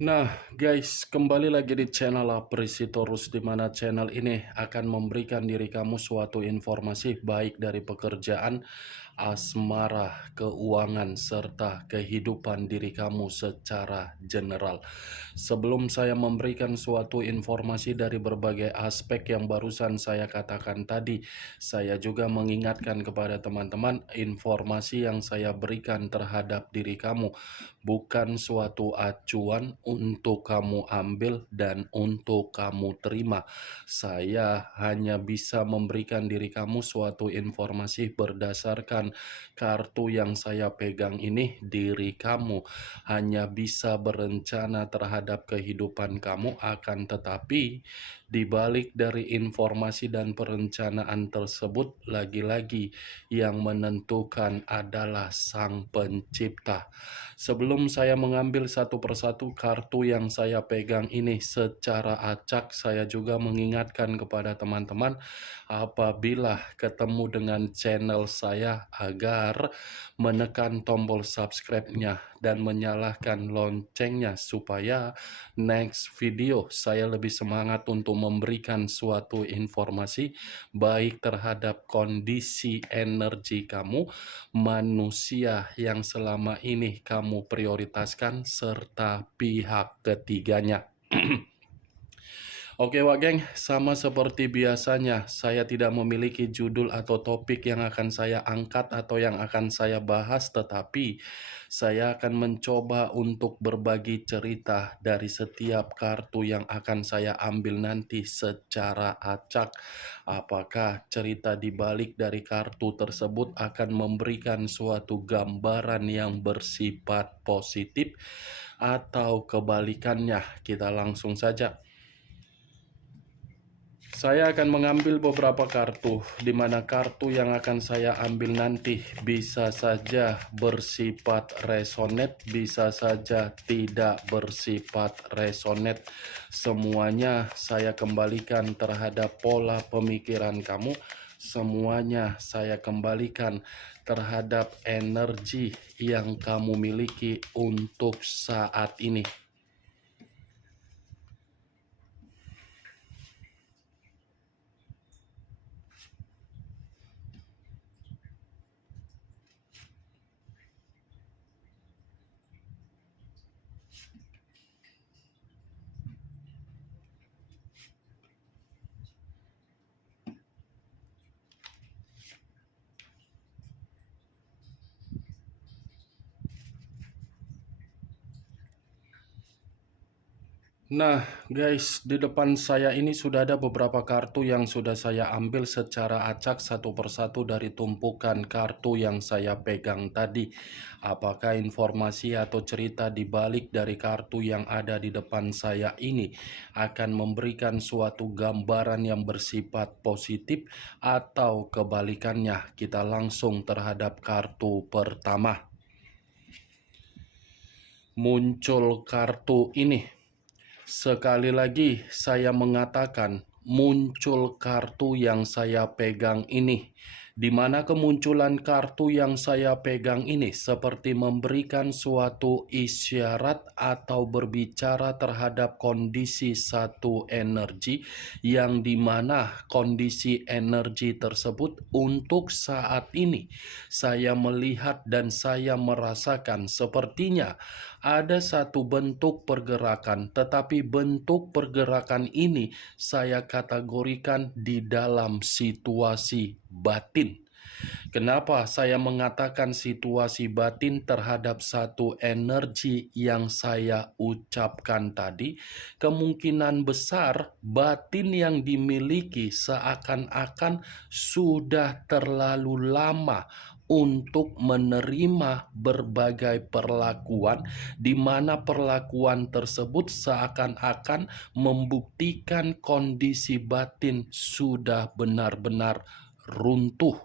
Nah, guys, kembali lagi di channel Apresitorus, di mana channel ini akan memberikan diri kamu suatu informasi baik dari pekerjaan, asmara, keuangan, serta kehidupan diri kamu secara general. Sebelum saya memberikan suatu informasi dari berbagai aspek yang barusan saya katakan tadi, saya juga mengingatkan kepada teman-teman informasi yang saya berikan terhadap diri kamu bukan suatu acuan untuk kamu ambil dan untuk kamu terima. Saya hanya bisa memberikan diri kamu suatu informasi berdasarkan kartu yang saya pegang ini. Diri kamu hanya bisa berencana terhadap kehidupan kamu, akan tetapi di balik dari informasi dan perencanaan tersebut, lagi-lagi yang menentukan adalah Sang Pencipta. Sebelum saya mengambil satu persatu kartu yang saya pegang ini secara acak, saya juga mengingatkan kepada teman-teman apabila ketemu dengan channel saya agar menekan tombol subscribe-nya dan menyalakan loncengnya supaya next video saya lebih semangat untuk memberikan suatu informasi baik terhadap kondisi energi kamu, manusia yang selama ini kamu prioritaskan, serta pihak ketiganya. Oke Wak Geng, sama seperti biasanya, saya tidak memiliki judul atau topik yang akan saya angkat atau yang akan saya bahas, tetapi saya akan mencoba untuk berbagi cerita dari setiap kartu yang akan saya ambil nanti secara acak. Apakah cerita di balik dari kartu tersebut akan memberikan suatu gambaran yang bersifat positif atau kebalikannya? Kita langsung saja. Saya akan mengambil beberapa kartu, di mana kartu yang akan saya ambil nanti bisa saja bersifat resonate, bisa saja tidak bersifat resonate. Semuanya saya kembalikan terhadap pola pemikiran kamu, semuanya saya kembalikan terhadap energi yang kamu miliki untuk saat ini. Nah, guys, di depan saya ini sudah ada beberapa kartu yang sudah saya ambil secara acak satu persatu dari tumpukan kartu yang saya pegang tadi. Apakah informasi atau cerita di balik dari kartu yang ada di depan saya ini akan memberikan suatu gambaran yang bersifat positif atau kebalikannya? Kita langsung terhadap kartu pertama. Muncul kartu ini. Sekali lagi saya mengatakan muncul kartu yang saya pegang ini, di mana kemunculan kartu yang saya pegang ini seperti memberikan suatu isyarat atau berbicara terhadap kondisi satu energi, yang dimana kondisi energi tersebut untuk saat ini saya melihat dan saya merasakan sepertinya ada satu bentuk pergerakan, tetapi bentuk pergerakan ini saya kategorikan di dalam situasi batin. Kenapa saya mengatakan situasi batin terhadap satu energi yang saya ucapkan tadi? Kemungkinan besar batin yang dimiliki seakan-akan sudah terlalu lama untuk menerima berbagai perlakuan, di mana perlakuan tersebut seakan-akan membuktikan kondisi batin sudah benar-benar runtuh.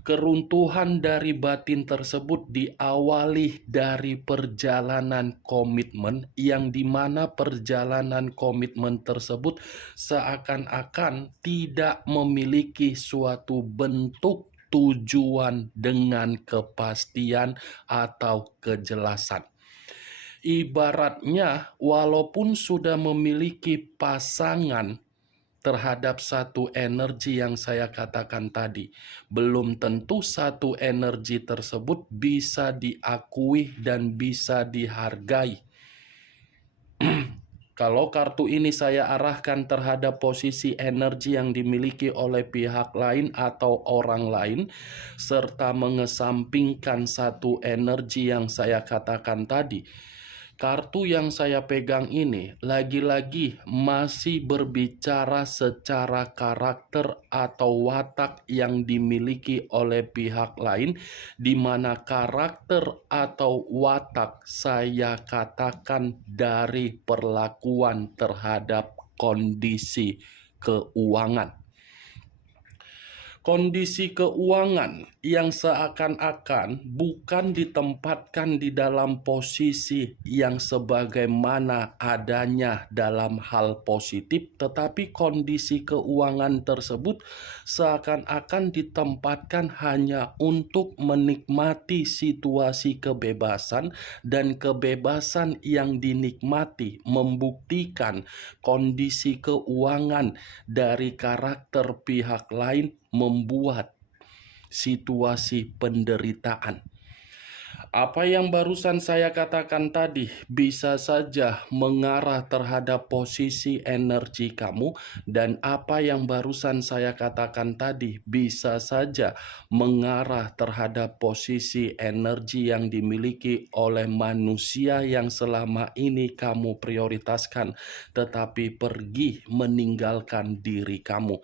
Keruntuhan dari batin tersebut diawali dari perjalanan komitmen, yang dimana perjalanan komitmen tersebut seakan-akan tidak memiliki suatu bentuk tujuan dengan kepastian atau kejelasan. Ibaratnya, walaupun sudah memiliki pasangan terhadap satu energi yang saya katakan tadi, belum tentu satu energi tersebut bisa diakui dan bisa dihargai. Kalau kartu ini saya arahkan terhadap posisi energi yang dimiliki oleh pihak lain atau orang lain, serta mengesampingkan satu energi yang saya katakan tadi, kartu yang saya pegang ini lagi-lagi masih berbicara secara karakter atau watak yang dimiliki oleh pihak lain, di mana karakter atau watak saya katakan dari perlakuan terhadap kondisi keuangan. Kondisi keuangan yang seakan-akan bukan ditempatkan di dalam posisi yang sebagaimana adanya dalam hal positif, tetapi kondisi keuangan tersebut seakan-akan ditempatkan hanya untuk menikmati situasi kebebasan, dan kebebasan yang dinikmati membuktikan kondisi keuangan dari karakter pihak lain membuat situasi penderitaan. Apa yang barusan saya katakan tadi bisa saja mengarah terhadap posisi energi kamu, dan apa yang barusan saya katakan tadi bisa saja mengarah terhadap posisi energi yang dimiliki oleh manusia yang selama ini kamu prioritaskan, tetapi pergi meninggalkan diri kamu.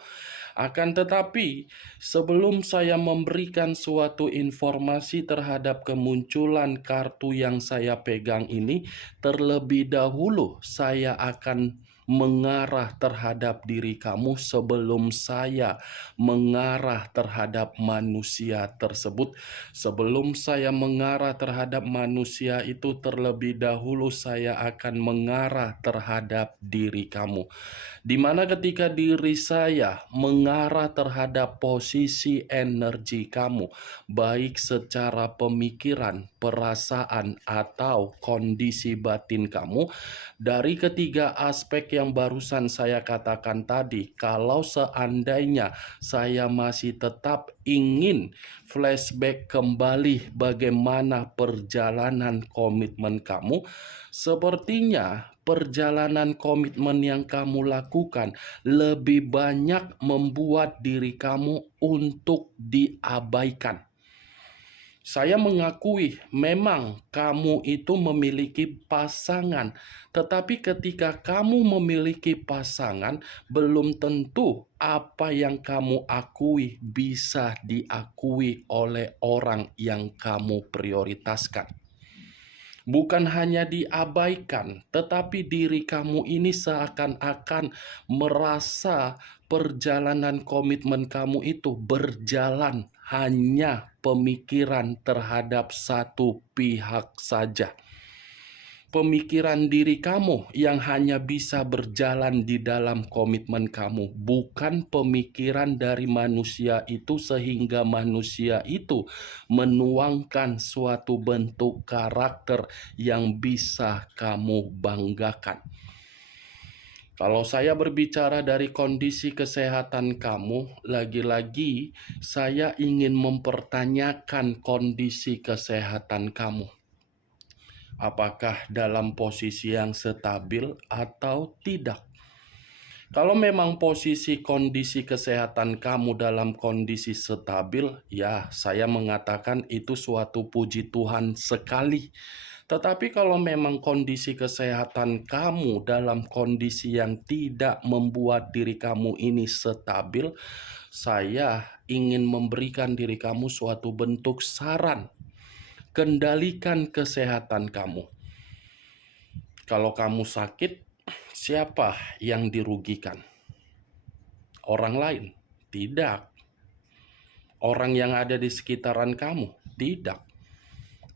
Akan tetapi, sebelum saya memberikan suatu informasi terhadap kemunculan kartu yang saya pegang ini, terlebih dahulu saya akan mengarah terhadap diri kamu sebelum saya mengarah terhadap manusia tersebut. Sebelum saya mengarah terhadap manusia itu, terlebih dahulu saya akan mengarah terhadap diri kamu. Di mana ketika diri saya mengarah terhadap posisi energi kamu, baik secara pemikiran, perasaan, atau kondisi batin kamu, dari ketiga aspek yang barusan saya katakan tadi, kalau seandainya saya masih tetap ingin flashback kembali bagaimana perjalanan komitmen kamu, sepertinya perjalanan komitmen yang kamu lakukan lebih banyak membuat diri kamu untuk diabaikan. Saya mengakui memang kamu itu memiliki pasangan, tetapi ketika kamu memiliki pasangan, belum tentu apa yang kamu akui bisa diakui oleh orang yang kamu prioritaskan. Bukan hanya diabaikan, tetapi diri kamu ini seakan-akan merasa perjalanan komitmen kamu itu berjalan hanya pemikiran terhadap satu pihak saja. Pemikiran diri kamu yang hanya bisa berjalan di dalam komitmen kamu, bukan pemikiran dari manusia itu, sehingga manusia itu menuangkan suatu bentuk karakter yang bisa kamu banggakan. Kalau saya berbicara dari kondisi kesehatan kamu, lagi-lagi saya ingin mempertanyakan kondisi kesehatan kamu. Apakah dalam posisi yang stabil atau tidak? Kalau memang posisi kondisi kesehatan kamu dalam kondisi stabil, ya saya mengatakan itu suatu puji Tuhan sekali. Tetapi kalau memang kondisi kesehatan kamu dalam kondisi yang tidak membuat diri kamu ini stabil, saya ingin memberikan diri kamu suatu bentuk saran. Kendalikan kesehatan kamu. Kalau kamu sakit, siapa yang dirugikan? Orang lain? Tidak. Orang yang ada di sekitaran kamu? Tidak.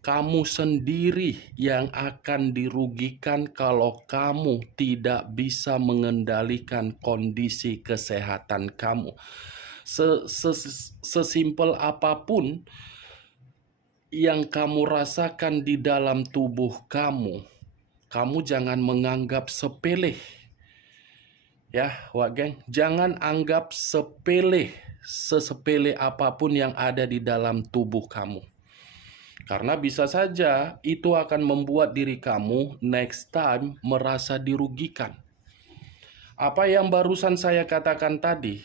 Kamu sendiri yang akan dirugikan kalau kamu tidak bisa mengendalikan kondisi kesehatan kamu. Sesimpel apapun yang kamu rasakan di dalam tubuh kamu, kamu jangan menganggap sepele. Ya, Wak Geng, jangan anggap sepele, sesepele apapun yang ada di dalam tubuh kamu. Karena bisa saja itu akan membuat diri kamu next time merasa dirugikan. Apa yang barusan saya katakan tadi,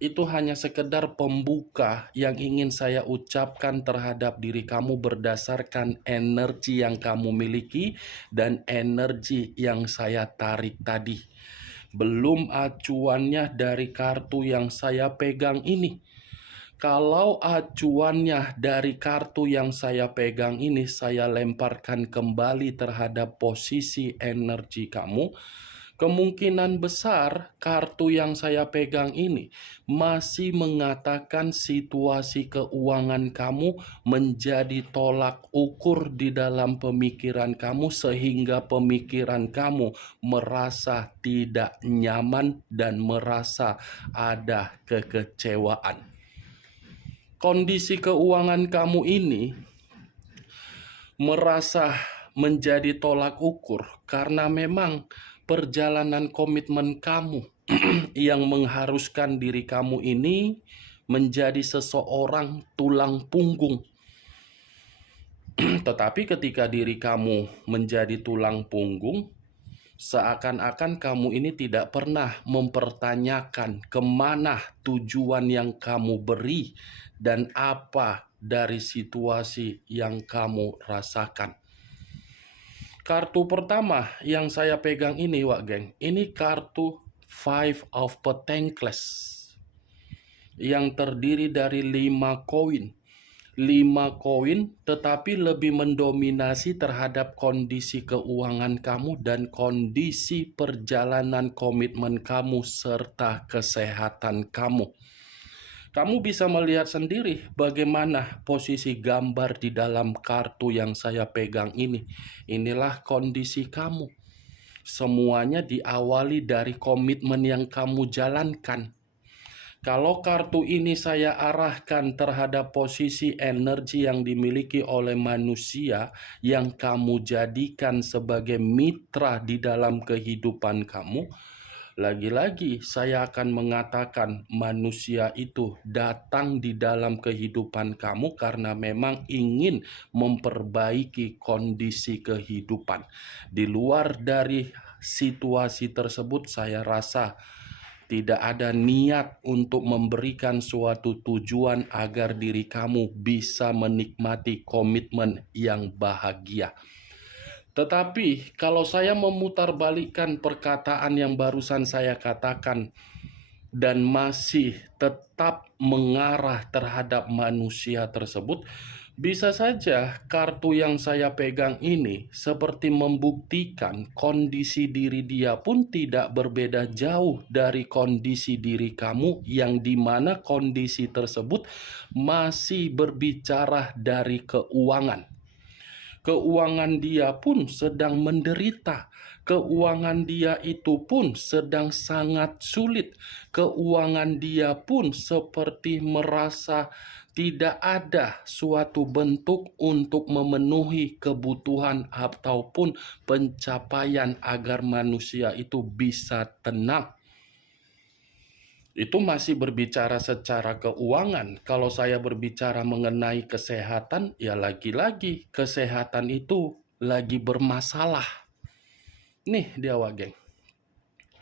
itu hanya sekedar pembuka yang ingin saya ucapkan terhadap diri kamu berdasarkan energi yang kamu miliki dan energi yang saya tarik tadi. Belum acuannya dari kartu yang saya pegang ini. Kalau acuannya dari kartu yang saya pegang ini, saya lemparkan kembali terhadap posisi energi kamu. Kemungkinan besar kartu yang saya pegang ini masih mengatakan situasi keuangan kamu menjadi tolak ukur di dalam pemikiran kamu sehingga pemikiran kamu merasa tidak nyaman dan merasa ada kekecewaan. Kondisi keuangan kamu ini merasa menjadi tolak ukur karena memang perjalanan komitmen kamu yang mengharuskan diri kamu ini menjadi seseorang tulang punggung. Tetapi ketika diri kamu menjadi tulang punggung, seakan-akan kamu ini tidak pernah mempertanyakan kemana tujuan yang kamu beri dan apa dari situasi yang kamu rasakan. Kartu pertama yang saya pegang ini, Wak Geng, ini kartu Five of Pentacles yang terdiri dari 5 koin. 5 koin tetapi lebih mendominasi terhadap kondisi keuangan kamu dan kondisi perjalanan komitmen kamu serta kesehatan kamu. Kamu bisa melihat sendiri bagaimana posisi gambar di dalam kartu yang saya pegang ini. Inilah kondisi kamu. Semuanya diawali dari komitmen yang kamu jalankan. Kalau kartu ini saya arahkan terhadap posisi energi yang dimiliki oleh manusia yang kamu jadikan sebagai mitra di dalam kehidupan kamu, lagi-lagi saya akan mengatakan manusia itu datang di dalam kehidupan kamu karena memang ingin memperbaiki kondisi kehidupan. Di luar dari situasi tersebut saya rasa tidak ada niat untuk memberikan suatu tujuan agar diri kamu bisa menikmati komitmen yang bahagia. Tetapi kalau saya memutarbalikkan perkataan yang barusan saya katakan dan masih tetap mengarah terhadap manusia tersebut, bisa saja kartu yang saya pegang ini seperti membuktikan kondisi diri dia pun tidak berbeda jauh dari kondisi diri kamu yang dimana kondisi tersebut masih berbicara dari keuangan. Keuangan dia pun sedang menderita. Keuangan dia itu pun sedang sangat sulit. Keuangan dia pun seperti merasa tidak ada suatu bentuk untuk memenuhi kebutuhan ataupun pencapaian agar manusia itu bisa tenang. Itu masih berbicara secara keuangan. Kalau saya berbicara mengenai kesehatan, ya lagi-lagi kesehatan itu lagi bermasalah. Nih dia, Wak Geng.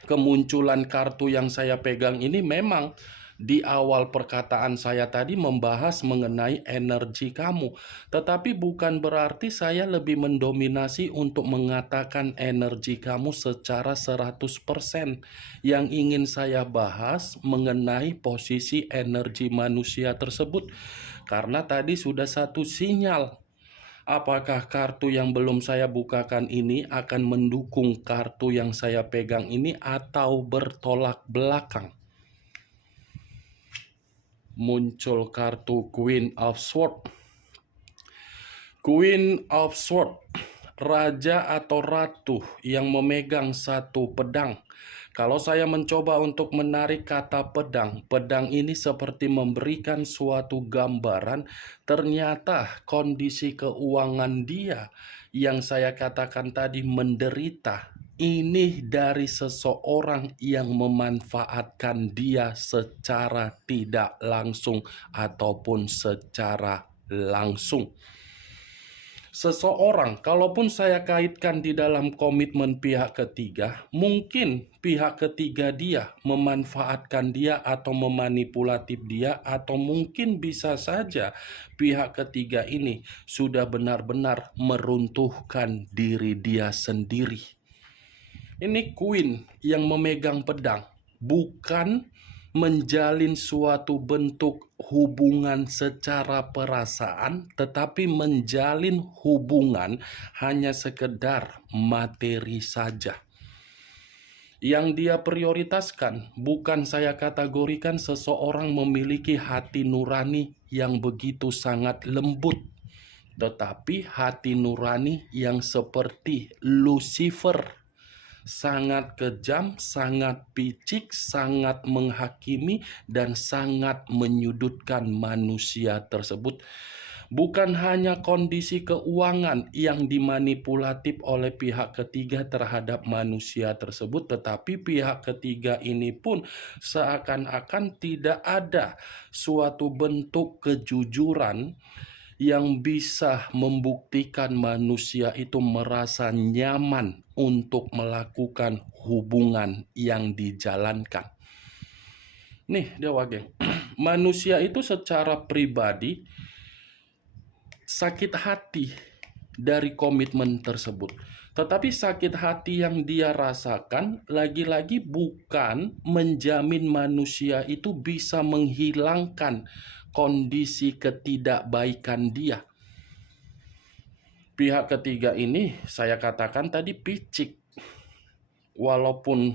Kemunculan kartu yang saya pegang ini memang di awal perkataan saya tadi membahas mengenai energi kamu. Tetapi bukan berarti saya lebih mendominasi untuk mengatakan energi kamu secara 100%. Yang ingin saya bahas mengenai posisi energi manusia tersebut. Karena tadi sudah satu sinyal. Apakah kartu yang belum saya bukakan ini akan mendukung kartu yang saya pegang ini atau bertolak belakang? Muncul kartu Queen of Swords. Queen of Swords, raja atau ratu yang memegang satu pedang. Kalau saya mencoba untuk menarik kata pedang, pedang ini seperti memberikan suatu gambaran, ternyata kondisi keuangan dia yang saya katakan tadi menderita, ini dari seseorang yang memanfaatkan dia secara tidak langsung ataupun secara langsung. Seseorang, kalaupun saya kaitkan di dalam komitmen pihak ketiga, mungkin pihak ketiga dia memanfaatkan dia atau memanipulatif dia, atau mungkin bisa saja pihak ketiga ini sudah benar-benar meruntuhkan diri dia sendiri. Ini Queen yang memegang pedang, bukan menjalin suatu bentuk hubungan secara perasaan, tetapi menjalin hubungan hanya sekedar materi saja. Yang dia prioritaskan, bukan saya kategorikan seseorang memiliki hati nurani yang begitu sangat lembut, tetapi hati nurani yang seperti Lucifer, sangat kejam, sangat picik, sangat menghakimi, dan sangat menyudutkan manusia tersebut. Bukan hanya kondisi keuangan yang dimanipulatif oleh pihak ketiga terhadap manusia tersebut, tetapi pihak ketiga ini pun seakan-akan tidak ada suatu bentuk kejujuran yang bisa membuktikan manusia itu merasa nyaman untuk melakukan hubungan yang dijalankan. Nih, Dewa Geng, manusia itu secara pribadi sakit hati dari komitmen tersebut. Tetapi sakit hati yang dia rasakan lagi-lagi bukan menjamin manusia itu bisa menghilangkan kondisi ketidakbaikan dia. Pihak ketiga ini saya katakan tadi picik. Walaupun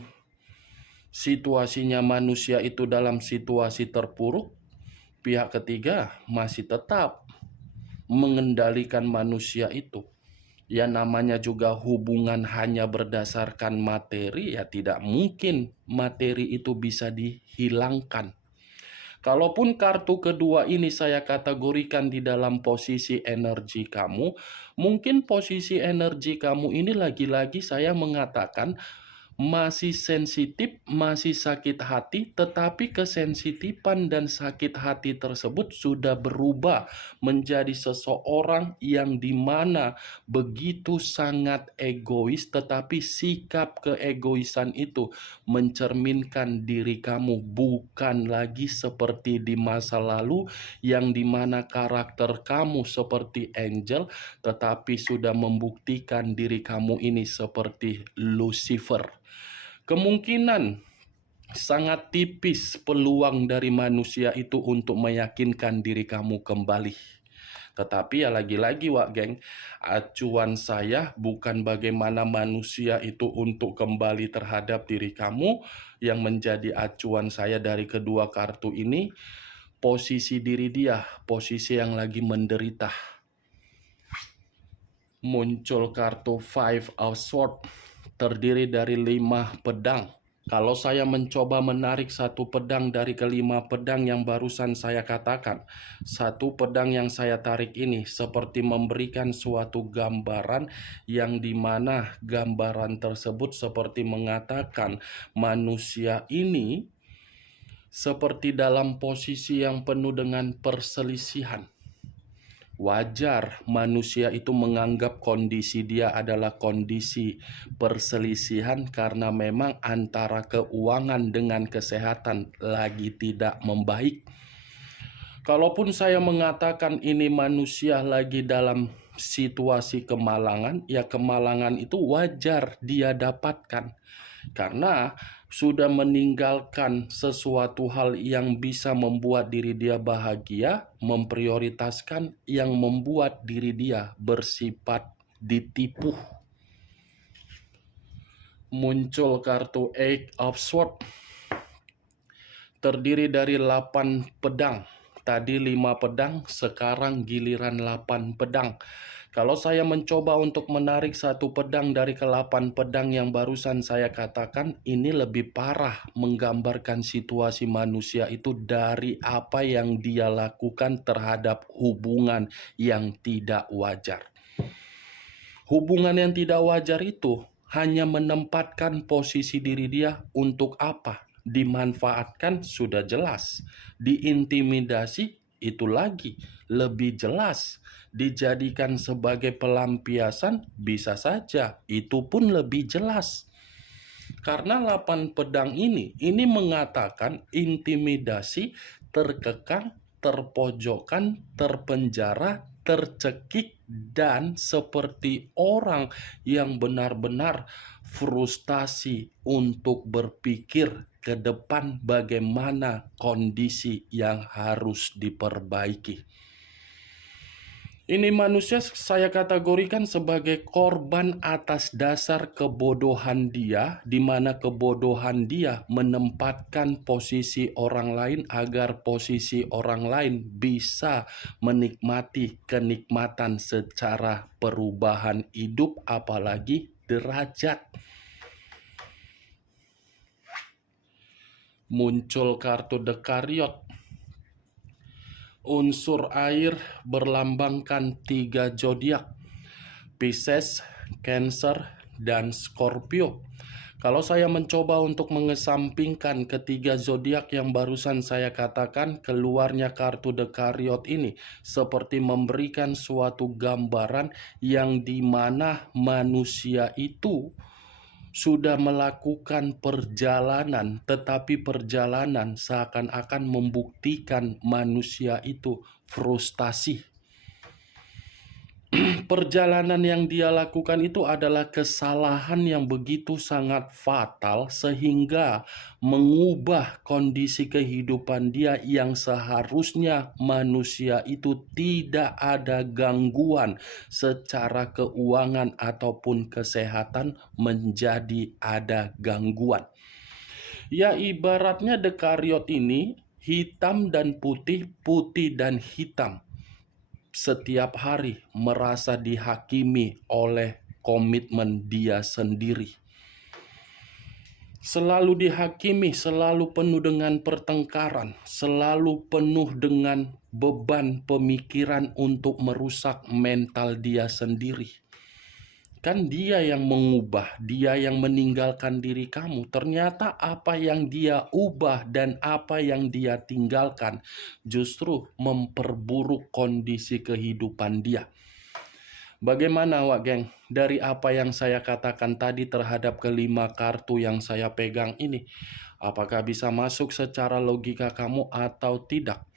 situasinya manusia itu dalam situasi terpuruk, pihak ketiga masih tetap mengendalikan manusia itu. Ya namanya juga hubungan hanya berdasarkan materi, ya tidak mungkin materi itu bisa dihilangkan. Kalaupun kartu kedua ini saya kategorikan di dalam posisi energi kamu, mungkin posisi energi kamu ini lagi-lagi saya mengatakan masih sensitif, masih sakit hati, tetapi kesensitifan dan sakit hati tersebut sudah berubah menjadi seseorang yang dimana begitu sangat egois, tetapi sikap keegoisan itu mencerminkan diri kamu bukan lagi seperti di masa lalu yang dimana karakter kamu seperti angel, tetapi sudah membuktikan diri kamu ini seperti Lucifer. Kemungkinan sangat tipis peluang dari manusia itu untuk meyakinkan diri kamu kembali. Tetapi ya lagi-lagi Wak Geng, acuan saya bukan bagaimana manusia itu untuk kembali terhadap diri kamu. Yang menjadi acuan saya dari kedua kartu ini, posisi diri dia, posisi yang lagi menderita. Muncul kartu Five of Swords, terdiri dari 5 pedang. Kalau saya mencoba menarik satu pedang dari kelima pedang yang barusan saya katakan, satu pedang yang saya tarik ini seperti memberikan suatu gambaran yang dimana gambaran tersebut seperti mengatakan manusia ini seperti dalam posisi yang penuh dengan perselisihan. Wajar manusia itu menganggap kondisi dia adalah kondisi perselisihan karena memang antara keuangan dengan kesehatan lagi tidak membaik. Kalaupun saya mengatakan ini manusia lagi dalam situasi kemalangan, ya kemalangan itu wajar dia dapatkan. Karena sudah meninggalkan sesuatu hal yang bisa membuat diri dia bahagia, memprioritaskan yang membuat diri dia bersifat ditipu. Muncul kartu Eight of Swords, terdiri dari 8 pedang. Tadi 5 pedang, sekarang giliran 8 pedang. Kalau saya mencoba untuk menarik 1 pedang dari ke-8 pedang yang barusan saya katakan, ini lebih parah menggambarkan situasi manusia itu dari apa yang dia lakukan terhadap hubungan yang tidak wajar. Hubungan yang tidak wajar itu hanya menempatkan posisi diri dia untuk apa? Dimanfaatkan sudah jelas, diintimidasi itu lagi lebih jelas, dijadikan sebagai pelampiasan bisa saja, itu pun lebih jelas. Karena 8 pedang ini mengatakan intimidasi, terkekang, terpojokkan, terpenjara, tercekik, dan seperti orang yang benar-benar frustasi untuk berpikir ke depan bagaimana kondisi yang harus diperbaiki. Ini manusia saya kategorikan sebagai korban atas dasar kebodohan dia, di mana kebodohan dia menempatkan posisi orang lain agar posisi orang lain bisa menikmati kenikmatan secara perubahan hidup, apalagi derajat. Muncul kartu Dekariot. Unsur air berlambangkan 3 zodiak, Pisces, Cancer, dan Scorpio. Kalau saya mencoba untuk mengesampingkan ketiga zodiak yang barusan saya katakan, keluarnya kartu Dekariot ini seperti memberikan suatu gambaran yang dimana manusia itu sudah melakukan perjalanan, tetapi perjalanan seakan-akan membuktikan manusia itu frustasi. Perjalanan yang dia lakukan itu adalah kesalahan yang begitu sangat fatal sehingga mengubah kondisi kehidupan dia yang seharusnya manusia itu tidak ada gangguan secara keuangan ataupun kesehatan menjadi ada gangguan. Ya, ibaratnya Dekariot ini hitam dan putih, putih dan hitam. Setiap hari merasa dihakimi oleh komitmen dia sendiri. Selalu dihakimi, selalu penuh dengan pertengkaran, selalu penuh dengan beban pemikiran untuk merusak mental dia sendiri. Kan dia yang mengubah, dia yang meninggalkan diri kamu. Ternyata apa yang dia ubah dan apa yang dia tinggalkan justru memperburuk kondisi kehidupan dia. Bagaimana Wak Geng? Dari apa yang saya katakan tadi terhadap kelima kartu yang saya pegang ini, apakah bisa masuk secara logika kamu atau tidak?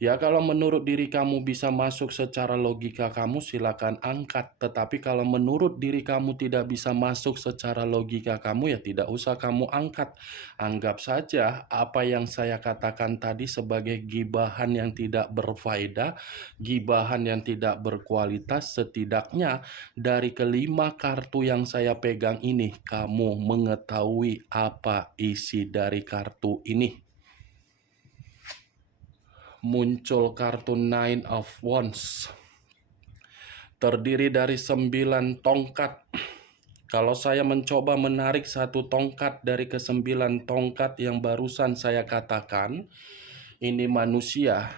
Ya, kalau menurut diri kamu bisa masuk secara logika kamu, silakan angkat. Tetapi kalau menurut diri kamu tidak bisa masuk secara logika kamu, ya tidak usah kamu angkat. Anggap saja apa yang saya katakan tadi sebagai gibahan yang tidak berfaedah, gibahan yang tidak berkualitas. Setidaknya dari kelima kartu yang saya pegang ini, kamu mengetahui apa isi dari kartu ini. Muncul kartu Nine of Wands. Terdiri dari 9 tongkat. Kalau saya mencoba menarik 1 tongkat dari ke-9 tongkat yang barusan saya katakan, ini manusia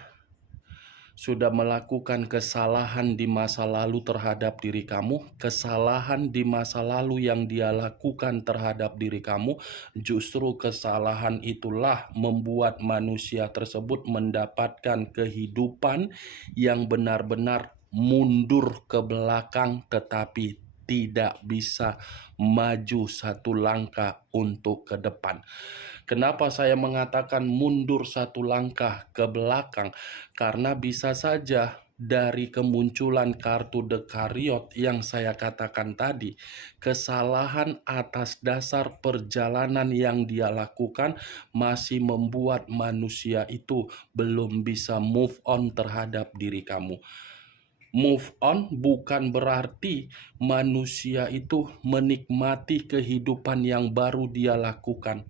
sudah melakukan kesalahan di masa lalu terhadap diri kamu. Kesalahan di masa lalu yang dia lakukan terhadap diri kamu, justru kesalahan itulah membuat manusia tersebut mendapatkan kehidupan yang benar-benar mundur ke belakang, tetapi tidak bisa maju 1 langkah untuk ke depan. Kenapa saya mengatakan mundur 1 langkah ke belakang? Karena bisa saja dari kemunculan kartu Dekariot yang saya katakan tadi, kesalahan atas dasar perjalanan yang dia lakukan masih membuat manusia itu belum bisa move on terhadap diri kamu. Move on bukan berarti manusia itu menikmati kehidupan yang baru dia lakukan.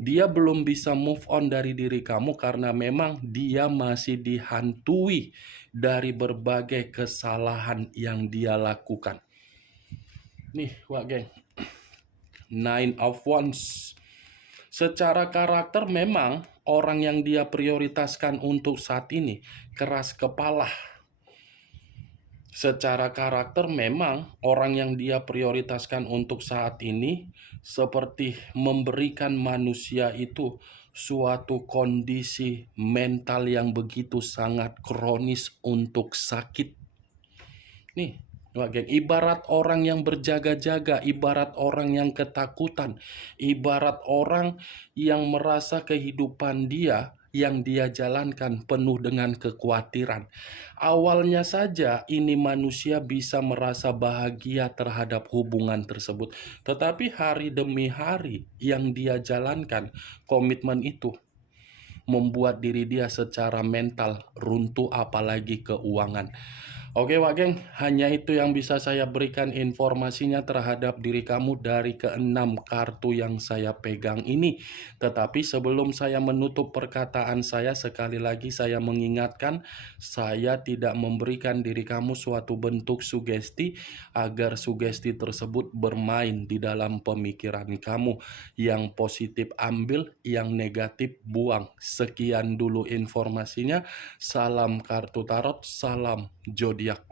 Dia belum bisa move on dari diri kamu karena memang dia masih dihantui dari berbagai kesalahan yang dia lakukan. Nih, Wak Geng, Nine of Wands. Secara karakter memang orang yang dia prioritaskan untuk saat ini keras kepala. Secara karakter memang orang yang dia prioritaskan untuk saat ini seperti memberikan manusia itu suatu kondisi mental yang begitu sangat kronis untuk sakit. Nih, ibarat orang yang berjaga-jaga, ibarat orang yang ketakutan, ibarat orang yang merasa kehidupan dia yang dia jalankan penuh dengan kekhawatiran. Awalnya saja ini manusia bisa merasa bahagia terhadap hubungan tersebut, tetapi hari demi hari yang dia jalankan, komitmen itu membuat diri dia secara mental runtuh, apalagi keuangan. Oke Wak Geng, hanya itu yang bisa saya berikan informasinya terhadap diri kamu dari keenam kartu yang saya pegang ini. Tetapi sebelum saya menutup perkataan saya, sekali lagi saya mengingatkan, saya tidak memberikan diri kamu suatu bentuk sugesti agar sugesti tersebut bermain di dalam pemikiran kamu. Yang positif ambil, yang negatif buang. Sekian dulu informasinya. Salam kartu tarot, salam zodiak.